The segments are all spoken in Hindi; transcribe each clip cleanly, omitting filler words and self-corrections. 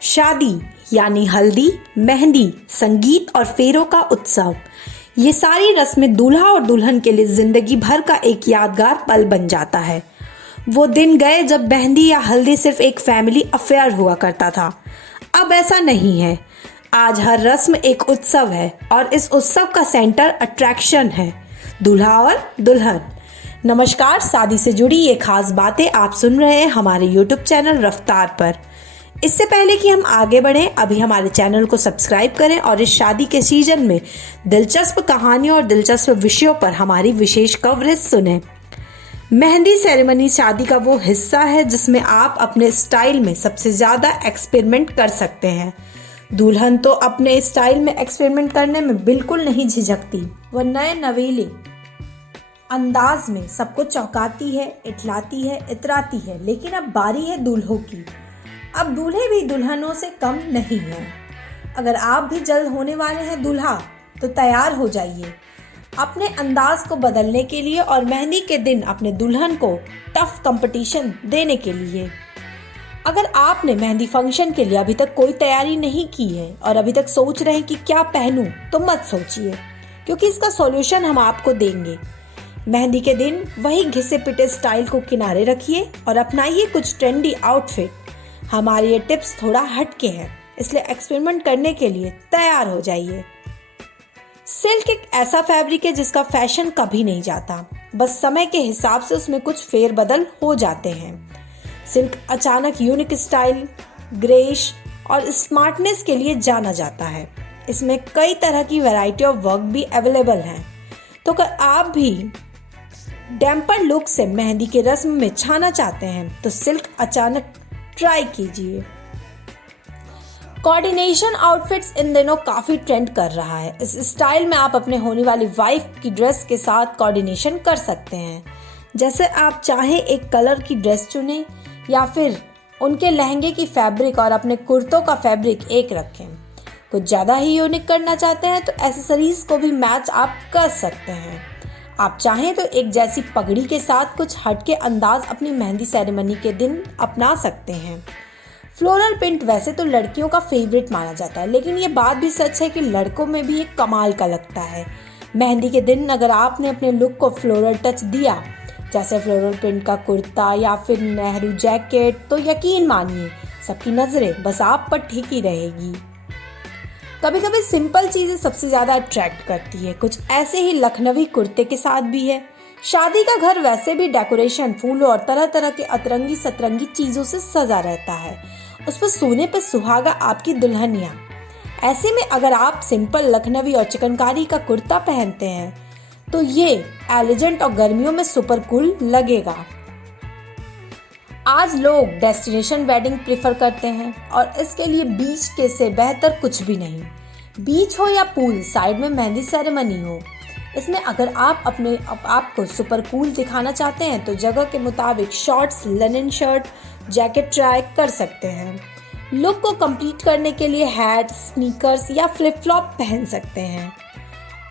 शादी यानी हल्दी, मेहंदी, संगीत और फेरों का उत्सव। ये सारी रस्में दूल्हा और दुल्हन के लिए जिंदगी भर का एक यादगार पल बन जाता है। वो दिन गए जब मेहंदी या हल्दी सिर्फ एक फैमिली अफेयर हुआ करता था। अब ऐसा नहीं है। आज हर रस्म एक उत्सव है और इस उत्सव का सेंटर अट्रैक्शन है, दूल्हा और दुल्हन। नमस्कार, शादी से जुड़ी ये खास बातें आप सुन रहे हैं हमारे YouTube चैनल रफ्तार पर। इससे पहले कि हम आगे बढ़ें, अभी हमारे चैनल को सब्सक्राइब करें और इस शादी के सीजन में दिलचस्प कहानियों और दिलचस्प विषयों पर हमारी विशेष कवरेज सुनें। मेहंदी सेरेमनी शादी का वो हिस्सा है जिसमें आप अपने स्टाइल में सबसे ज़्यादा एक्सपेरिमेंट कर सकते हैं। दुल्हन तो अपने स्टाइल में एक्सपेरिमेंट करने में बिल्कुल नहीं झिझकती। वह नए नवेले अंदाज में सबको चौंकाती है, इठलाती है, इतराती है। लेकिन अब बारी है दूल्हों की। अब दूल्हे भी दुल्हनों से कम नहीं हैं। अगर आप भी जल्द होने वाले हैं दूल्हा, तो तैयार हो जाइए अपने अंदाज को बदलने के लिए और मेहंदी के दिन अपने दुल्हन को टफ कंपटीशन देने के लिए। अगर आपने मेहंदी फंक्शन के लिए अभी तक कोई तैयारी नहीं की है और अभी तक सोच रहे हैं कि क्या पहनूं, तो मत सोचिए, क्योंकि इसका सॉल्यूशन हम आपको देंगे। मेहंदी के दिन वही घिसे पिटे स्टाइल को किनारे रखिए और अपनाइए कुछ ट्रेंडी आउटफिट। हमारे ये टिप्स थोड़ा हटके हैं, इसलिए एक्सपेरिमेंट करने के लिए तैयार हो जाइए। सिल्क एक ऐसा फैब्रिक है जिसका फैशन कभी नहीं जाता, बस समय के हिसाब से उसमें कुछ फेरबदल हो जाते हैं। सिल्क अचानक यूनिक स्टाइल, ग्रेश और स्मार्टनेस के लिए जाना जाता है। इसमें कई तरह की वैरायटी ऑफ वर्क भी अवेलेबल हैं। तो अगर आप भी डैम्पर लुक से मेहंदी के रस्म में छाना चाहते हैं, तो सिल्क अचानक ट्राई कीजिए। कोऑर्डिनेशन आउटफिट्स इन दिनों काफी ट्रेंड कर रहा है। इस स्टाइल में आप अपने होने वाली वाइफ की ड्रेस के साथ कोऑर्डिनेशन कर सकते हैं। जैसे आप चाहें एक कलर की ड्रेस चुनें या फिर उनके लहंगे की फैब्रिक और अपने कुर्तों का फैब्रिक एक रखें। कुछ ज़्यादा ही यूनिक करना चाहते हैं तो एसेसरीज को भी मैच आप कर सकते हैं। आप चाहें तो एक जैसी पगड़ी के साथ कुछ हटके अंदाज अपनी मेहंदी सेरेमनी के दिन अपना सकते हैं। फ्लोरल प्रिंट वैसे तो लड़कियों का फेवरेट माना जाता है, लेकिन ये बात भी सच है कि लड़कों में भी एक कमाल का लगता है। मेहंदी के दिन अगर आपने अपने लुक को फ्लोरल टच दिया, जैसे फ्लोरल प्रिंट का कुर्ता या फिर नेहरू जैकेट, तो यकीन मानिए सबकी नज़रें बस आप पर टिकी रहेगी। कभी कभी सिंपल चीज़ें सबसे ज़्यादा अट्रैक्ट करती है। कुछ ऐसे ही लखनवी कुर्ते के साथ भी है। शादी का घर वैसे भी डेकोरेशन, फूलों और तरह तरह के अतरंगी सतरंगी चीज़ों से सजा रहता है। उस पर सोने पे सुहागा आपकी दुल्हनिया। ऐसे में अगर आप सिंपल लखनवी और चिकनकारी का कुर्ता पहनते हैं, तो ये एलिगेंट और गर्मियों में सुपर कूल लगेगा। आज लोग डेस्टिनेशन वेडिंग प्रेफर करते हैं और इसके लिए बीच के से बेहतर कुछ भी नहीं। बीच हो या पूल साइड में मेहंदी सेरेमनी हो, इसमें अगर आप अपने आपको सुपर कूल दिखाना चाहते हैं तो जगह के मुताबिक shorts, linen shirt, jacket try कर सकते हैं। लुक को कंप्लीट करने के लिए हैट, स्नीकर्स या फ्लिप फ्लॉप पहन सकते हैं।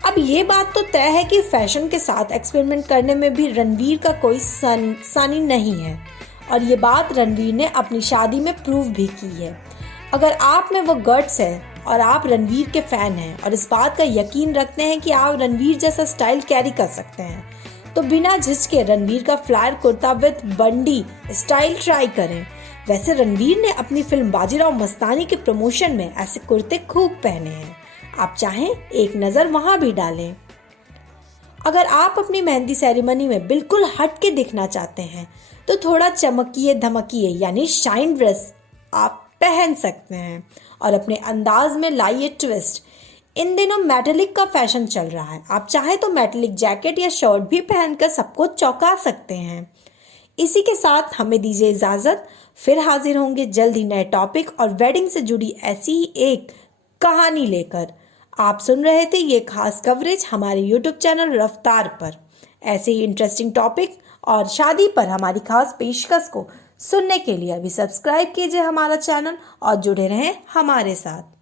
अब ये बात तो तय है कि फैशन के साथ एक्सपेरिमेंट करने में भी रणवीर का कोई सानी नहीं है, और ये बात रणवीर ने अपनी शादी में प्रूव भी की है। अगर आप में वो गट्स है और आप रणवीर के फैन हैं और इस बात का यकीन रखते हैं कि आप रणवीर जैसा स्टाइल कैरी कर सकते हैं, तो बिना झिझके रणवीर का फ्लायर कुर्ता विद बंडी स्टाइल ट्राई करें। वैसे रणवीर ने अपनी फिल्म बाजीराव मस्तानी के प्रमोशन में ऐसे कुर्ते खूब पहने हैं। आप चाहें एक नज़र वहाँ भी डालें। अगर आप अपनी मेहंदी सेरेमनी में बिल्कुल हट के दिखना चाहते हैं, तो थोड़ा चमकिए धमकिए यानी शाइन ड्रेस आप पहन सकते हैं और अपने अंदाज में लाइए ट्विस्ट। इन दिनों मेटालिक का फैशन चल रहा है। आप चाहे तो मेटालिक जैकेट या शर्ट भी पहनकर सबको चौंका सकते हैं। इसी के साथ हमें दीजिए इजाज़त। फिर हाजिर होंगे जल्द ही नए टॉपिक और वेडिंग से जुड़ी ऐसी ही एक कहानी लेकर। आप सुन रहे थे ये खास कवरेज हमारे YouTube चैनल रफ्तार पर। ऐसे ही इंटरेस्टिंग टॉपिक और शादी पर हमारी खास पेशकश को सुनने के लिए अभी सब्सक्राइब कीजिए हमारा चैनल और जुड़े रहें हमारे साथ।